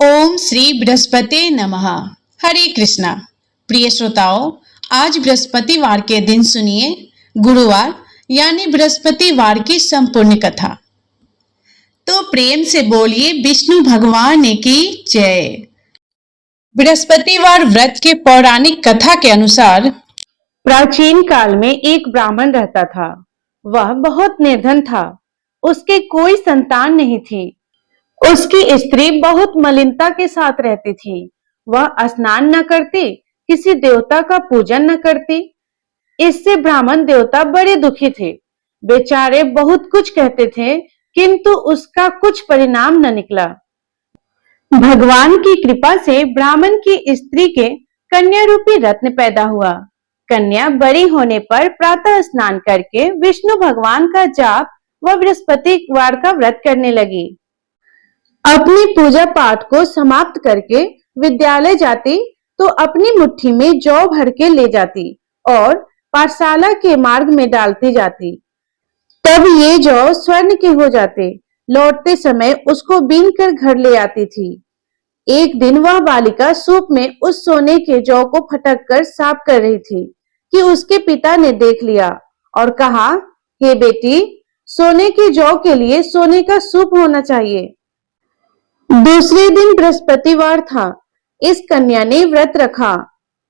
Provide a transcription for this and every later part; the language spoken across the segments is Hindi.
ओम श्री बृहस्पति नमः। हरे कृष्णा। प्रिय श्रोताओं, आज बृहस्पतिवार के दिन सुनिए गुरुवार यानी बृहस्पतिवार की संपूर्ण कथा। तो प्रेम से बोलिए विष्णु भगवान की जय। बृहस्पतिवार व्रत के पौराणिक कथा के अनुसार प्राचीन काल में एक ब्राह्मण रहता था। वह बहुत निर्धन था। उसके कोई संतान नहीं थी। उसकी स्त्री बहुत मलिनता के साथ रहती थी। वह स्नान न करती, किसी देवता का पूजन न करती। इससे ब्राह्मण देवता बड़े दुखी थे। बेचारे बहुत कुछ कहते थे, किंतु उसका कुछ परिणाम न निकला। भगवान की कृपा से ब्राह्मण की स्त्री के कन्या रूपी रत्न पैदा हुआ। कन्या बड़ी होने पर प्रातः स्नान करके विष्णु भगवान का जाप व बृहस्पतिवार का व्रत करने लगी। अपनी पूजा पाठ को समाप्त करके विद्यालय जाती तो अपनी मुट्ठी में जौ भर के ले जाती और पाठशाला के मार्ग में डालती जाती। तब ये जौ स्वर्ण के हो जाते। लौटते समय उसको बीन कर घर ले आती थी। एक दिन वह बालिका सूप में उस सोने के जौ को फटक कर साफ कर रही थी कि उसके पिता ने देख लिया और कहा, हे बेटी, सोने के जौ के लिए सोने का सूप होना चाहिए। दूसरे दिन बृहस्पतिवार था। इस कन्या ने व्रत रखा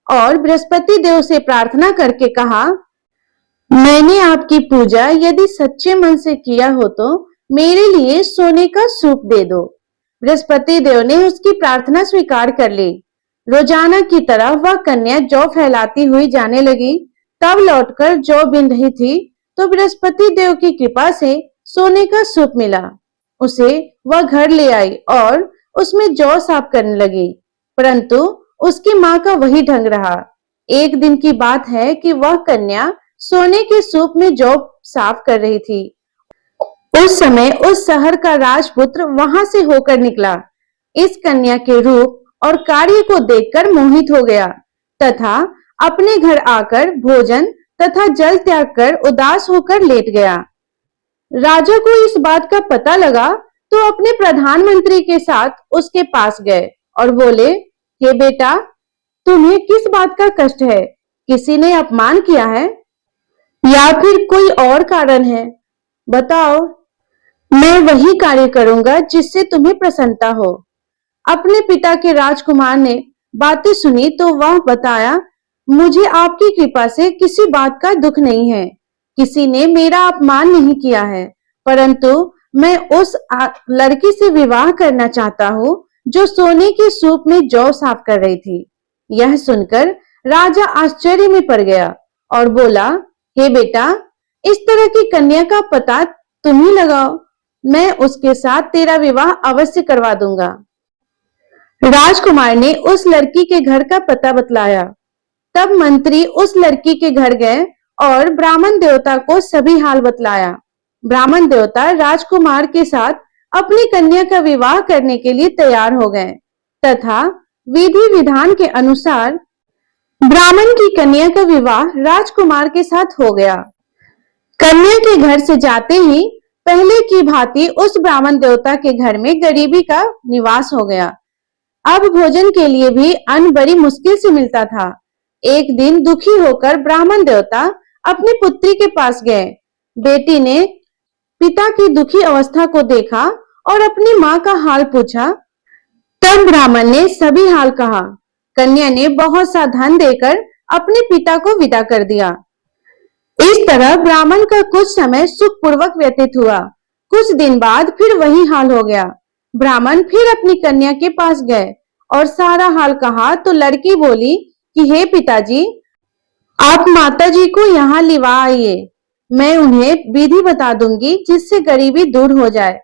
और बृहस्पति देव से प्रार्थना करके कहा, मैंने आपकी पूजा यदि सच्चे मन से किया हो तो मेरे लिए सोने का सूप दे दो। बृहस्पति देव ने उसकी प्रार्थना स्वीकार कर ली। रोजाना की तरह वह कन्या जौ फैलाती हुई जाने लगी। तब लौटकर जौ बिन रही थी तो बृहस्पति देव की कृपा से सोने का सूप मिला। उसे वह घर ले आई और उसमें जौ साफ करने लगी, परंतु उसकी माँ का वही ढंग रहा। एक दिन की बात है कि वह कन्या सोने के सूप में जौ साफ कर रही थी। उस समय उस शहर का राजपुत्र वहां से होकर निकला। इस कन्या के रूप और कार्य को देखकर मोहित हो गया तथा अपने घर आकर भोजन तथा जल त्याग कर उदास होकर लेट गया। राजा को इस बात का पता लगा तो अपने प्रधानमंत्री के साथ उसके पास गए और बोले, हे बेटा, तुम्हें किस बात का कष्ट है? किसी ने अपमान किया है या फिर कोई और कारण है? बताओ, मैं वही कार्य करूंगा जिससे तुम्हें प्रसन्नता हो। अपने पिता के राजकुमार ने बातें सुनी तो वह बताया, मुझे आपकी कृपा से किसी बात का दुख नहीं है। किसी ने मेरा अपमान नहीं किया है, परंतु मैं उस लड़की से विवाह करना चाहता हूँ जो सोने के सूप में जौ साफ कर रही थी। यह सुनकर राजा आश्चर्य में पड़ गया और बोला, हे बेटा, इस तरह की कन्या का पता तुम ही लगाओ। मैं उसके साथ तेरा विवाह अवश्य करवा दूंगा। राजकुमार ने उस लड़की के घर का पता बतलाया। तब मंत्री उस लड़की के घर गए और ब्राह्मण देवता को सभी हाल बतलाया। ब्राह्मण देवता राजकुमार के साथ अपनी कन्या का विवाह करने के लिए तैयार हो गए तथा विधि विधान के अनुसार ब्राह्मण की कन्या का विवाह राजकुमार के साथ हो गया। कन्या के घर से जाते ही पहले की भांति उस ब्राह्मण देवता के घर में गरीबी का निवास हो गया। अब भोजन के लिए भी अन्न बड़ी मुश्किल से मिलता था। एक दिन दुखी होकर ब्राह्मण देवता अपनी पुत्री के पास गए। बेटी ने पिता की दुखी अवस्था को देखा और अपनी माँ का हाल पूछा। तब ब्राह्मण ने सभी हाल कहा। कन्या ने बहुत सा धन देकर अपने पिता को विदा कर दिया। इस तरह ब्राह्मण का कुछ समय सुखपूर्वक व्यतीत हुआ। कुछ दिन बाद फिर वही हाल हो गया। ब्राह्मण फिर अपनी कन्या के पास गए और सारा हाल कहा तो लड़की बोली कि हे पिताजी, आप माताजी को यहाँ लिवा आइए। मैं उन्हें विधि बता दूंगी जिससे गरीबी दूर हो जाए।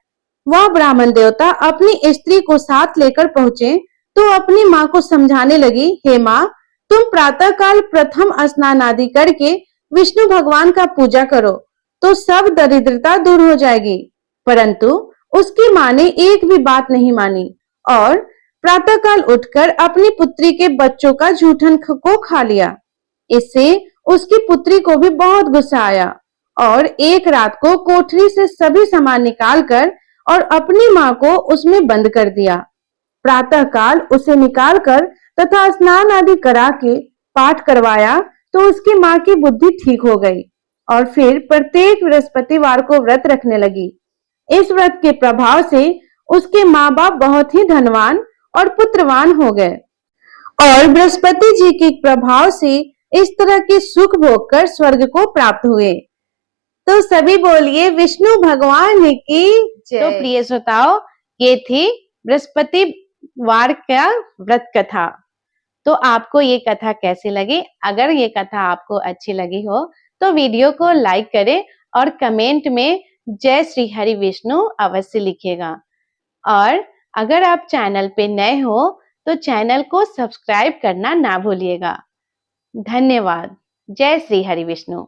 वह ब्राह्मण देवता अपनी स्त्री को साथ लेकर पहुंचे तो अपनी माँ को समझाने लगी, हे माँ, तुम प्रातः काल प्रथम स्नान आदि करके विष्णु भगवान का पूजा करो तो सब दरिद्रता दूर हो जाएगी। परंतु उसकी माँ ने एक भी बात नहीं मानी और प्रातःकाल उठकर अपनी पुत्री के बच्चों का जूठन को खा लिया। इससे उसकी पुत्री को भी बहुत गुस्सा आया और एक रात को कोठरी से सभी सामान निकालकर और अपनी माँ को उसमें बंद कर दिया। प्रातःकाल उसे निकालकर तथा स्नान आदि करा के पाठ करवाया तो उसकी माँ की बुद्धि ठीक हो गई और फिर प्रत्येक बृहस्पतिवार को व्रत रखने लगी। इस व्रत के प्रभाव से उसके माँ बाप बहुत ही धनवान और पुत्रवान हो गए और बृहस्पति जी के प्रभाव से इस तरह के सुख भोग कर स्वर्ग को प्राप्त हुए। तो सभी बोलिए विष्णु भगवान की जय। तो प्रिय श्रोताओ, ये थी बृहस्पतिवार का व्रत कथा। तो आपको ये कथा कैसी लगी? अगर ये कथा आपको अच्छी लगी हो तो वीडियो को लाइक करें और कमेंट में जय श्री हरि विष्णु अवश्य लिखिएगा। और अगर आप चैनल पे नए हो तो चैनल को सब्सक्राइब करना ना भूलिएगा। धन्यवाद। जय श्री हरि विष्णु।